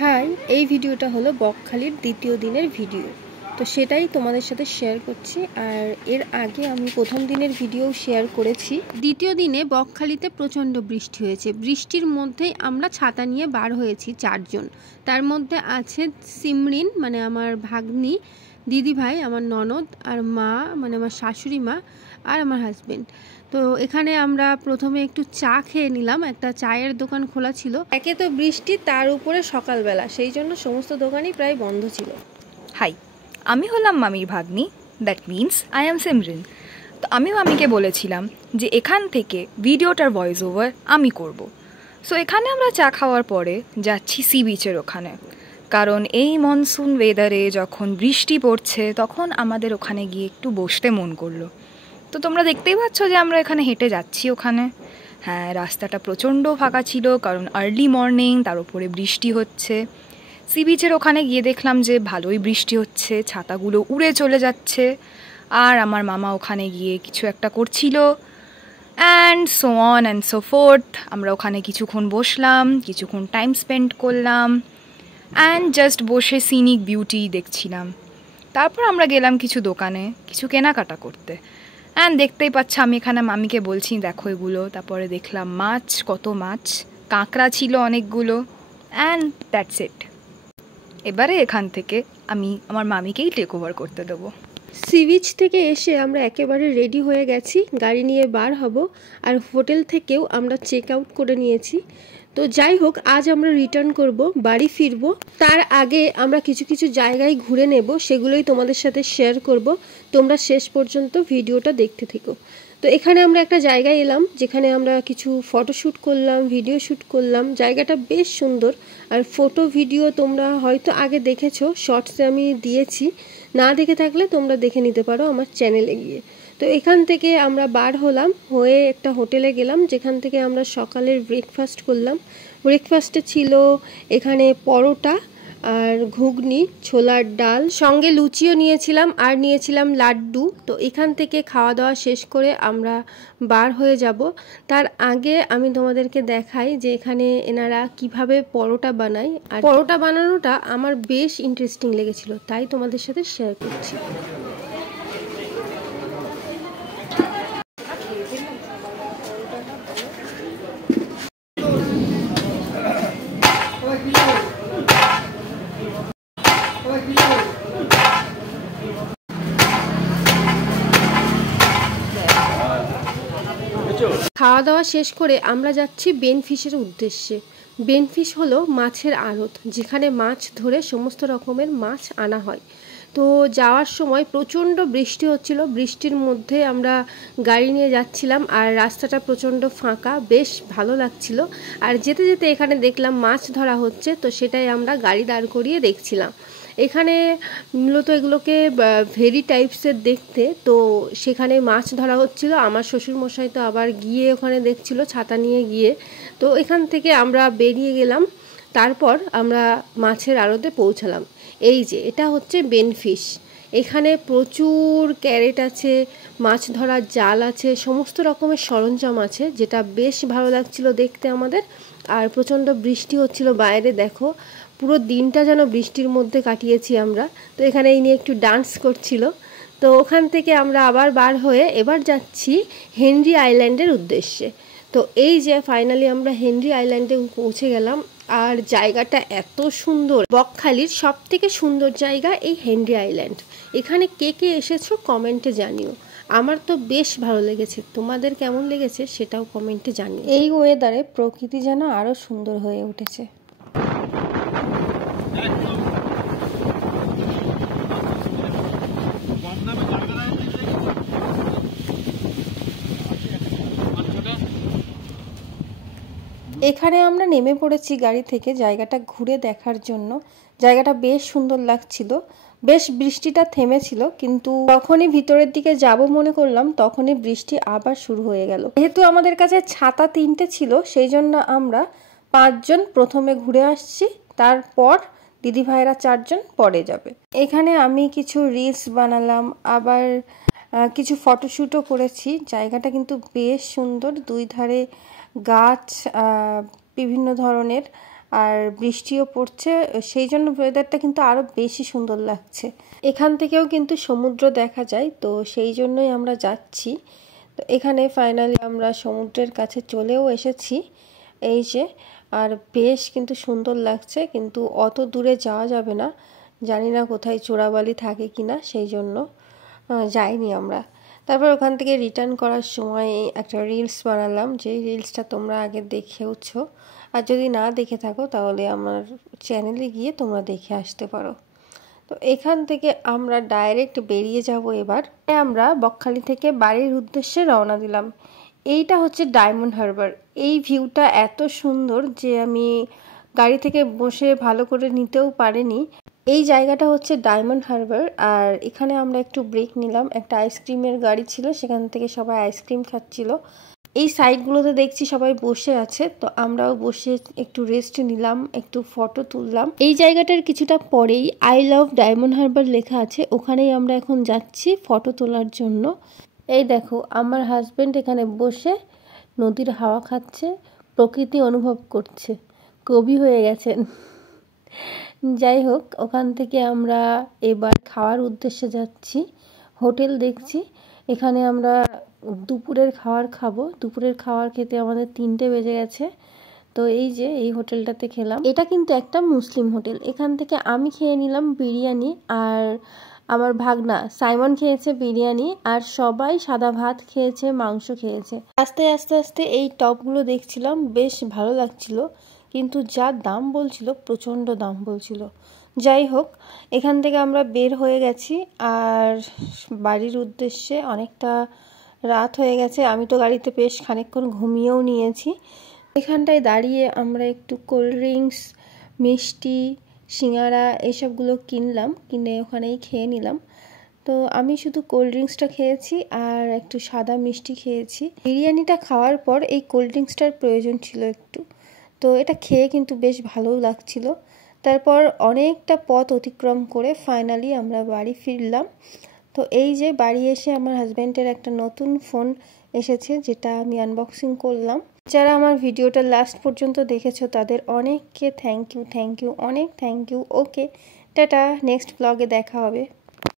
High, এই ভিডিওটা হলো বকখালির দ্বিতীয় দিনের ভিডিও। তো সেটাই তোমাদের সাথে শেয়ার করছি। আর এর আগে আমি প্রথম দিনের ভিডিও শেয়ার করেছি। দ্বিতীয় দিনে বকখালিতে প্রচণ্ড বৃষ্টি হয়েছে। বৃষ্টির মধ্যেই আমরা ছাতা নিয়ে বার হয়েছি 4 জন। তার মধ্যে আছে সিমরিন মানে আমার ভাগ্নি, দিদিভাই আমার ননদ, আর মা মানে আমার শাশুড়ি মা, আর আমার হাজবেন্ড। তো এখানে আমরা প্রথমে একটু চা খেয়ে নিলাম। একটা চায়ের দোকান খোলা ছিল। একে তো বৃষ্টি, তার উপরে সকালবেলা, সেই জন্য সমস্ত দোকানই প্রায় বন্ধ ছিল। হাই, আমি হলাম মামির ভাগ্নি, that means I am Simrin. তো আমি মামিকে বলেছিলাম যে এখান থেকে ভিডিওটার ভয়েস ওভার আমি করব। সো এখানে আমরা চা খাওয়ার পরে যাচ্ছি সি বিচের ওখানে, কারণ এই মনসুন ওয়েদারে যখন বৃষ্টি পড়ছে তখন আমাদের ওখানে গিয়ে একটু বসতে মন করলো। তো তোমরা দেখতেই পাচ্ছ যে আমরা এখানে হেঁটে যাচ্ছি ওখানে। হ্যাঁ, রাস্তাটা প্রচণ্ড ফাঁকা ছিল কারণ আর্লি মর্নিং, তার উপরে বৃষ্টি হচ্ছে। সি বিচের ওখানে গিয়ে দেখলাম যে ভালোই বৃষ্টি হচ্ছে, ছাতাগুলো উড়ে চলে যাচ্ছে, আর আমার মামা ওখানে গিয়ে কিছু একটা করছিল, and so on and so fourth. আমরা ওখানে কিছুক্ষণ বসলাম, কিছুক্ষণ টাইম স্পেন্ড করলাম, অ্যান্ড জাস্ট বসে সিনিক বিউটি দেখছিলাম। তারপর আমরা গেলাম কিছু দোকানে কিছু কেনাকাটা করতে। অ্যান্ড দেখতেই পাচ্ছ আমি এখানে মামিকে বলছি দেখো এগুলো। তারপরে দেখলাম মাছ, কত মাছ, কাঁকড়া ছিল অনেকগুলো, অ্যান্ড দ্যাটস ইট। এবারে এখান থেকে আমি আমার মামিকেই টেক ওভার করতে দেবো। সি বিচ থেকে এসে আমরা একেবারে রেডি হয়ে গেছি, গাড়ি নিয়ে বার হব। আর হোটেল থেকেও আমরা চেক আউট করে নিয়েছি। তো যাই হোক, আজ আমরা রিটার্ন করব, বাড়ি ফিরব। তার আগে আমরা কিছু কিছু জায়গায় ঘুরে নেব, সেগুলোই তোমাদের সাথে শেয়ার করব। তোমরা শেষ পর্যন্ত ভিডিওটা দেখতে থেকো। তো এখানে আমরা একটা জায়গায় এলাম যেখানে আমরা কিছু ফটোশ্যুট করলাম, ভিডিও শ্যুট করলাম। জায়গাটা বেশ সুন্দর। আর ফটো ভিডিও তোমরা হয়তো আগে দেখেছো, শর্টসে আমি দিয়েছি। না দেখে থাকলে তোমরা দেখে নিতে পারো আমার চ্যানেলে গিয়ে। তো এখান থেকে আমরা বার হলাম, হয়ে একটা হোটেলে গেলাম যেখান থেকে আমরা সকালের ব্রেকফাস্ট করলাম। ব্রেকফাস্টে ছিল এখানে পরোটা আর ঘুগনি, ছোলার ডাল, সঙ্গে লুচিও নিয়েছিলাম, আর নিয়েছিলাম লাড্ডু। তো এখান থেকে খাওয়া দাওয়া শেষ করে আমরা বার হয়ে যাব। তার আগে আমি তোমাদেরকে দেখাই যে এখানে এনারা কিভাবে পরোটা বানায়। আর পরোটা বানানোটা আমার বেশ ইন্টারেস্টিং লেগেছিল, তাই তোমাদের সাথে শেয়ার করছি। খাওয়া দাওয়া শেষ করে আমরা যাচ্ছি বেনফিশের উদ্দেশ্যে। বেনফিশ হলো মাছের আড়ত, যেখানে মাছ ধরে সমস্ত রকমের মাছ আনা হয়। তো যাওয়ার সময় প্রচণ্ড বৃষ্টি হচ্ছিল, বৃষ্টির মধ্যে আমরা গাড়ি নিয়ে যাচ্ছিলাম, আর রাস্তাটা প্রচণ্ড ফাঁকা, বেশ ভালো লাগছিল। আর যেতে যেতে এখানে দেখলাম মাছ ধরা হচ্ছে, তো সেটাই আমরা গাড়ি দাঁড় করিয়ে দেখছিলাম। এখানে মূলত এগুলোকে ভেরি টাইপসের দেখতে, তো সেখানে মাছ ধরা হচ্ছিল। আমার শ্বশুরমশাই তো আবার গিয়ে ওখানে দেখছিল ছাতা নিয়ে গিয়ে। তো এখান থেকে আমরা বেরিয়ে গেলাম। তারপর আমরা মাছের আড়তে পৌঁছালাম। এই যে এটা হচ্ছে বেনফিশ। এখানে প্রচুর ক্যারেট আছে, মাছ ধরার জাল আছে, সমস্ত রকমের সরঞ্জাম আছে, যেটা বেশ ভালো লাগছিল দেখতে আমাদের। আর প্রচণ্ড বৃষ্টি হচ্ছিল বাইরে, দেখো পুরো দিনটা যেন বৃষ্টির মধ্যে কাটিয়েছি আমরা। তো এখানে এই নিয়ে একটু ডান্স করছিল। তো ওখান থেকে আমরা আবার বার হয়ে এবার যাচ্ছি হেনরি আইল্যান্ডের উদ্দেশ্যে। তো এই যে ফাইনালি আমরা হেনরি আইল্যান্ডে পৌঁছে গেলাম। আর জায়গাটা এত সুন্দর, বকখালির সব থেকে সুন্দর জায়গা এই হেনরি আইল্যান্ড। এখানে কে কে এসেছো কমেন্টে জানিও। আমার তো বেশ ভালো লেগেছে, তোমাদের কেমন লেগেছে সেটাও কমেন্টে জানিও। এই ওয়েদারে প্রকৃতি যেন আরো সুন্দর হয়ে উঠেছে। এখানে আমরা নেমে পড়েছি গাড়ি থেকে জায়গাটা ঘুরে দেখার জন্য। জায়গাটা বেশ সুন্দর লাগছিল, বেশ বৃষ্টিটা থেমেছিল, কিন্তু যখনই ভিতরের দিকে যাব মনে করলাম তখনই বৃষ্টি আবার শুরু হয়ে গেল। যেহেতু আমাদের কাছে ছাতা 3টে ছিল, সেই জন্য আমরা 5 জন প্রথমে ঘুরে আসছি, তারপর দিদিভাইরা 4 জন পরে যাবে। এখানে আমি কিছু রিলস বানালাম, আবার কিছু ফটোশ্যুটও করেছি। জায়গাটা কিন্তু বেশ সুন্দর, দুই ধারে গাছ বিভিন্ন ধরনের, আর বৃষ্টিও পড়ছে, সেই জন্য ওয়েদারটা কিন্তু আরও বেশি সুন্দর লাগছে। এখান থেকেও কিন্তু সমুদ্র দেখা যায়, তো সেই জন্যই আমরা যাচ্ছি। তো এখানে ফাইনালি আমরা সমুদ্রের কাছে চলেও এসেছি, এই যে। আর বেশ কিন্তু সুন্দর লাগছে, কিন্তু অত দূরে যাওয়া যাবে না, জানি না কোথায় চোরাবালি থাকে কিনা, সেই জন্য যাইনি আমরা। তারপর ওখান থেকে রিটার্ন করার সময় একটা রিলস বানালাম, যে রিলসটা তোমরা আগে দেখেওছো, আর যদি না দেখে থাকো তাহলে আমার চ্যানেলে গিয়ে তোমরা দেখে আসতে পারো। তো এখান থেকে আমরা ডাইরেক্ট বেরিয়ে যাব এবার। আমরা বকখালি থেকে বাড়ির উদ্দেশ্যে রওনা দিলাম। এইটা হচ্ছে ডায়মন্ড হারবার। এই ভিউটা এত সুন্দর যে আমি গাড়ি থেকে বসে ভালো করে নিতেও পারিনি। এই জায়গাটা হচ্ছে ডায়মন্ড হারবার, আর এখানে আমরা একটু ব্রেক নিলাম। একটা আইসক্রিমের গাড়ি ছিল, সেখান থেকে সবাই আইসক্রিম খাচ্ছিল। এই সাইডগুলোতে দেখছি সবাই বসে আছে, তো আমরাও বসে একটু রেস্ট নিলাম, একটু ফটো তুললাম। এই জায়গাটার কিছুটা পরেই আই লাভ ডায়মন্ড হারবার লেখা আছে, ওখানেই আমরা এখন যাচ্ছি ফটো তোলার জন্য। এই দেখো আমার হাজবেন্ড এখানে বসে নদীর হাওয়া খাচ্ছে, প্রকৃতি অনুভব করছে, কবি হয়ে গেছেন। যাই হোক, ওখান থেকে আমরা এবার খাওয়ার উদ্দেশ্যে যাচ্ছি। হোটেল দেখছি, এখানে আমরা দুপুরের খাবার খাবো। দুপুরের খাবার খেতে আমাদের 3টে বেজে গেছে। তো এই যে এই হোটেলটাতে খেলাম। এটা কিন্তু একটা মুসলিম হোটেল। এখান থেকে আমি খেয়ে নিলাম বিরিয়ানি, আর আমার ভাগনা সাইমন খেয়েছে বিরিয়ানি, আর সবাই সাদা ভাত খেয়েছে, মাংস খেয়েছে। আস্তে আস্তে আস্তে এই টপগুলো দেখছিলাম, বেশ ভালো লাগছিল, কিন্তু যা দাম বলছিল, প্রচণ্ড দাম বলছিল। যাই হোক, এখান থেকে আমরা বের হয়ে গেছি আর বাড়ির উদ্দেশ্যে। অনেকটা রাত হয়ে গেছে, আমি তো গাড়িতে বেশ খানিকক্ষণ ঘুমিয়েও নিয়েছি। এখানটায় দাঁড়িয়ে আমরা একটু কোল্ড ড্রিঙ্কস, মিষ্টি, সিঙ্গারা এইসবগুলো কিনে ওখানেই খেয়ে নিলাম। তো আমি শুধু কোল্ড ড্রিঙ্কসটা খেয়েছি আর একটু সাদা মিষ্টি খেয়েছি। বিরিয়ানিটা খাওয়ার পর এই কোল্ড ড্রিঙ্কসটার প্রয়োজন ছিল একটু, তো এটা খেয়ে কিন্তু বেশ ভালোও লাগছিল। তারপর অনেকটা পথ অতিক্রম করে ফাইনালি আমরা বাড়ি ফিরলাম। তো এই যে বাড়ি এসে আমার হাজব্যান্ডের একটা নতুন ফোন এসেছে, যেটা আমি আনবক্সিং করলাম। যারা আমার ভিডিওটা লাস্ট পর্যন্ত দেখেছো তাদের অনেককে থ্যাংক ইউ, অনেক thank you. Okay, tata, next ব্লগে দেখা হবে।